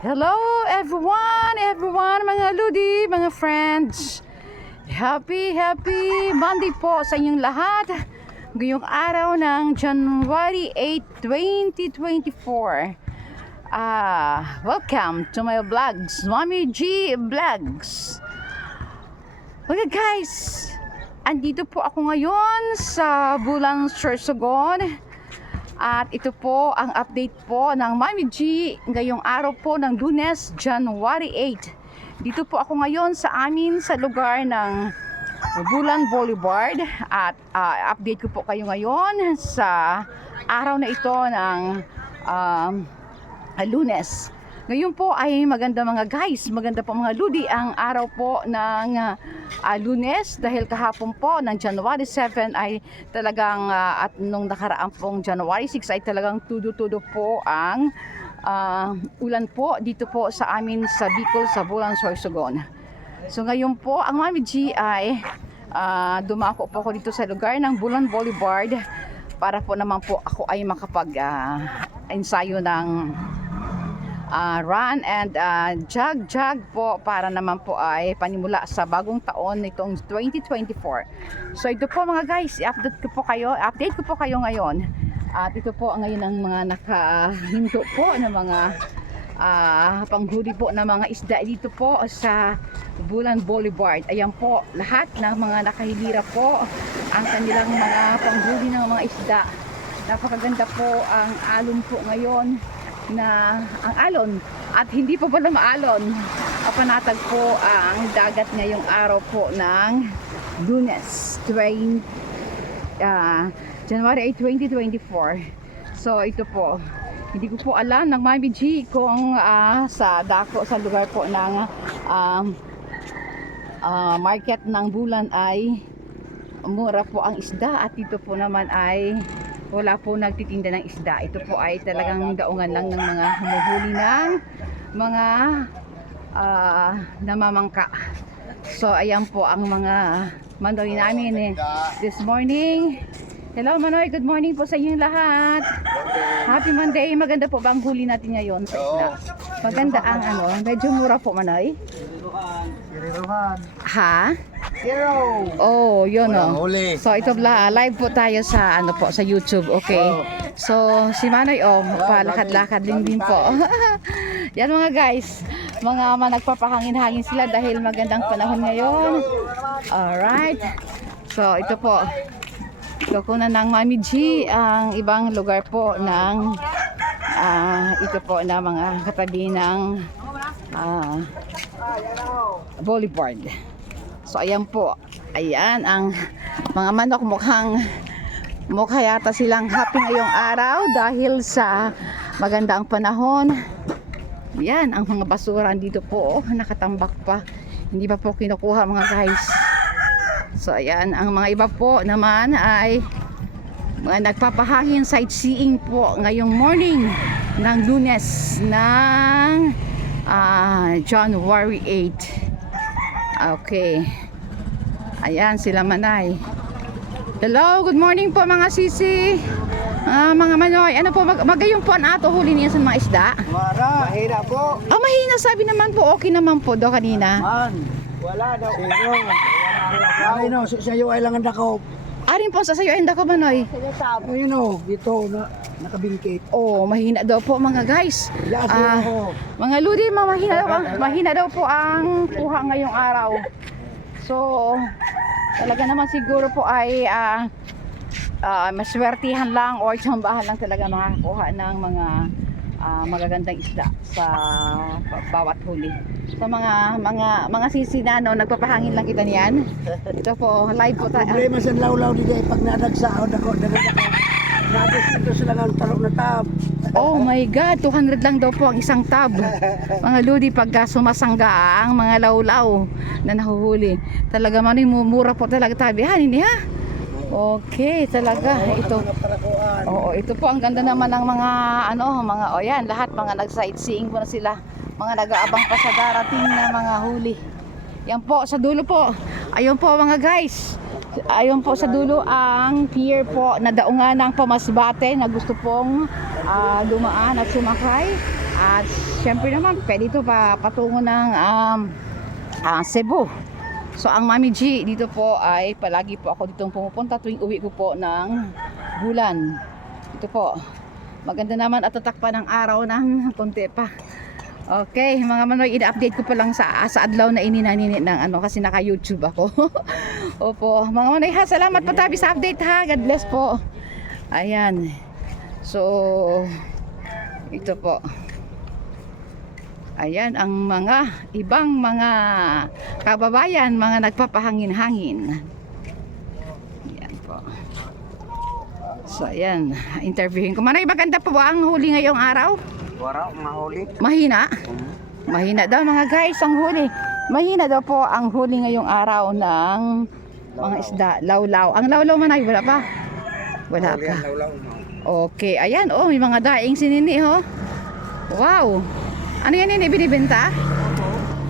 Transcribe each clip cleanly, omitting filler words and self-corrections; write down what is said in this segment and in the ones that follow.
Hello everyone, mga ludi, mga friends. Happy Monday po sa inyong lahat. Ngayong araw ng January 8, 2024. Welcome to my vlogs, Mommy G Vlogs. Okay guys, andito po ako ngayon sa Bulan, Sorsogon. At ito po ang update po ng Mommy G ngayong araw po ng Lunes, January 8. Dito po ako ngayon sa amin sa lugar ng Bulan Boulevard. At update ko po kayo ngayon sa araw na ito ng Lunes. Ngayon po ay maganda mga guys, maganda po mga ludi ang araw po ng Lunes dahil kahapon po ng January 7 ay talagang at nung nakaraan pong January 6 ay talagang tudo-tudo po ang ulan po dito po sa amin sa Bicol, sa Bulan, Sorsogon. So ngayon po ang Mommy G ay dumako po ako dito sa lugar ng Bulan Boulevard para po naman po ako ay makapag-ensayo ng run and jog po para naman po ay panimula sa bagong taon nitong 2024. So ito po mga guys, update ko po kayo ngayon. At ito po ngayon ang mga nakahinto po ng mga panghuli po ng mga isda dito po sa Bulan Boulevard. Ayan po, lahat ng mga nakahilira po ang kanilang mga panghuli ng mga isda. Napakaganda po ang alon po ngayon na ang alon at hindi pa pala maalon. Panatag po ang dagat ngayong araw po ng Lunes, January 8, 2024. So ito po, hindi ko po alam ng Mommy G kung sa lugar po ng market ng Bulan ay mura po ang isda at dito po naman ay wala po nagtitinda ng isda. Ito po ay talagang daungan lang ng mga humuhuli ng mga namamangka. So ayan po ang mga Manoy namin this morning. Hello Manoy, good morning po sa inyong lahat. Happy Monday. Maganda po ba ang huli natin ngayon sa isda? Maganda ang medyo mura po Manoy. Ha? Zero. Oh, yun oh. Huli. So ito live po tayo sa sa YouTube. Okay. So si Manoy palakad-lakad din po. Yan mga guys, mga nagpapahangin-hangin sila dahil magandang panahon ngayon. Alright. So ito po. Kukunan ng Mommy G ang ibang lugar po ng ito po na mga katabi ng Boulevard. So ayan po, ayan ang mga manok mukha yata silang happy ngayong araw dahil sa maganda ang panahon. Yan ang mga basura dito po, nakatambak pa, hindi pa po kinukuha mga guys. So ayan, ang mga iba po naman ay mga nagpapahangin sightseeing po ngayong morning ng Lunes ng January 8. Okay. Ayan sila Manay. Hello, good morning po mga sisi. Mga Manoy, ano po magayon po ang ato huli niya sa mga isda? Mahina po. Mahina, sabi naman po, okay naman po do kanina. Wala daw. Zero. Ay no, sa'yo ay lang ang dakaw. Arin po sa sayo enda ko Manoy. Ayun o, dito na nakabingkit. Oh, mahina daw po mga guys. Mga ludi, mahina daw po ang kuha ngayong araw. So, talaga naman siguro po ay maswertihan lang or tsambahan lang talaga makakuha ng mga magagandang isda sa bawat huli. So mga sisi na nagpapahangin lang kita niyan. Ito po, live po tayo. Problema sa lawlaw dito ay pag nadagsaon ako. Nados dito sila ng talong na tab. Oh my God, 200 lang daw po ang isang tab. Mga ludi, pagka sumasangga ang mga lawlaw na nahuhuli. Talaga man mura po talaga tabihan, hindi ha? Okay, talaga ito. Oo, ito po ang ganda naman ng mga yan, lahat mga nag-sightseeing po na sila. Mga nag-aabang pa sa darating na mga huli. Yan po sa dulo po. Ayun po mga guys. Ayun po sa dulo ang pier po na daungan ng Pamasbate na gusto pong dumaan at sumakay. At syempre naman, pwede ito patungo ng Cebu. So ang Mami G dito po ay palagi po ako ditong pumupunta tuwing uwi ko po ng bulan. Ito po. Maganda naman at tatak pa ng araw ng konti pa. Okay, mga Manoy, i-update ko pa lang sa adlaw na ininanini ng kasi naka-YouTube ako. Opo, mga Manoy ha, salamat po tabi sa update ha. God bless po. Ayan. So, ito po. Ayan ang mga ibang mga kababayan, mga nagpapahangin-hangin. Ayan po. So ayan, interviewin ko. Manoy, maganda po ba ang huli ngayong araw? Wala, mahuli. Mahina? Mahina daw mga guys ang huli. Mahina daw po ang huli ngayong araw ng mga isda. Lawlaw. Ang lawlaw Manoy, wala pa? Wala pa. Okay, ayan oh, may mga daing sinini ho. Wow. Ano yan yun, binibenta?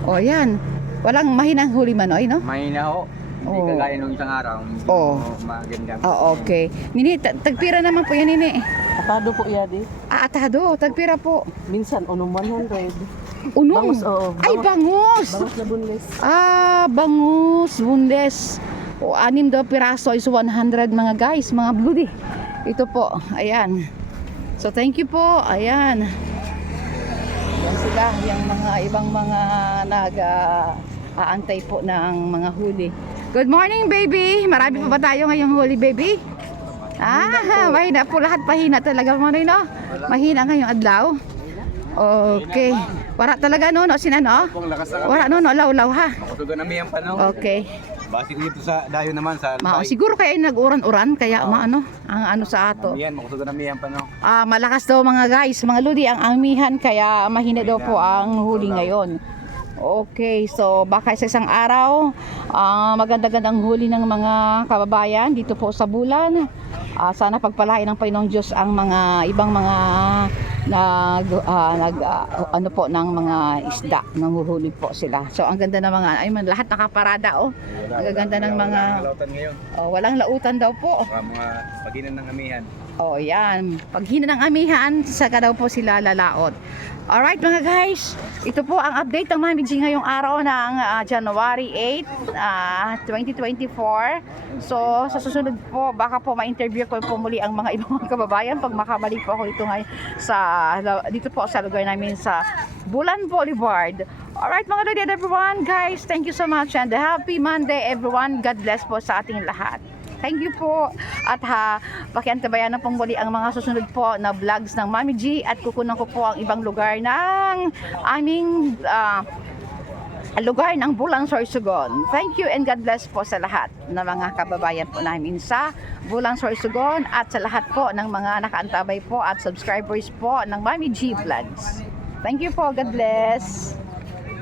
O yan. Walang mahinang huli Manoy, no? Mahina ho. Hindi Oo. kagaya nung isang araw. Oo. Maganda. Oh, okay. Nini, tagpira naman po yan, Nini. Atado po yadi. Atado, tagpira po. Minsan, 100. Unong. Bangus, oo. Ay, bangus. Bangus na bunles. Bangus, bundes. O, 6 daw piraso is 100 mga guys, mga bloody. Ito po, ayan. So, thank you po. Ayan. Yan sila, yung mga ibang mga aantay po ng mga huli. Good morning, baby. Marami pa ba tayo ngayong huli, baby? Mahina po lahat. Pahina talaga, Manoy, no? Mahina ngayong adlaw. Okay. Wala talaga, no? Sinano? Wala, no? Law-law, ha? Makutugan na miyang panahon. Okay. Base ko dito sa dayo naman sa Siguro kaya nag-uran-uran, kaya maano, ang sa ato. Yan, makutugan na miyang panahon. Malakas daw mga guys, mga ludi ang amihan, kaya mahina daw po ang huli ngayon. Okay, so baka sa isang araw, maganda-gandang huli ng mga kababayan dito po sa bulan. Sana pagpalain ng Panginoong Diyos ang mga ibang mga ano po ng mga isda, nanguhuli po sila. So ang ganda ng mga lahat nakaparada oh. Ang gaganda ng mga Lautan ngayon. walang lautan daw po. Mga paginan ng amihan. Oh, yan. Pag hina ng amihan, saka daw po sila lalaot. Alright mga guys, ito po ang update ng Mami G ngayong araw ng January 8, 2024. So sa susunod po, baka po ma-interview ko po muli ang mga ibang kababayan pag makamali po ako dito po sa lugar namin sa Bulan Boulevard. Alright mga lodi and everyone, guys, thank you so much and happy Monday everyone. God bless po sa ating lahat. Thank you po. At pakiantabayan na pong muli ang mga susunod po na vlogs ng Mami G at kukunan ko po ang ibang lugar ng aming lugar ng Bulan Sorsogon. Thank you and God bless po sa lahat ng mga kababayan po namin sa Bulan Sorsogon at sa lahat po ng mga nakaantabay po at subscribers po ng Mami G Vlogs. Thank you po. God bless.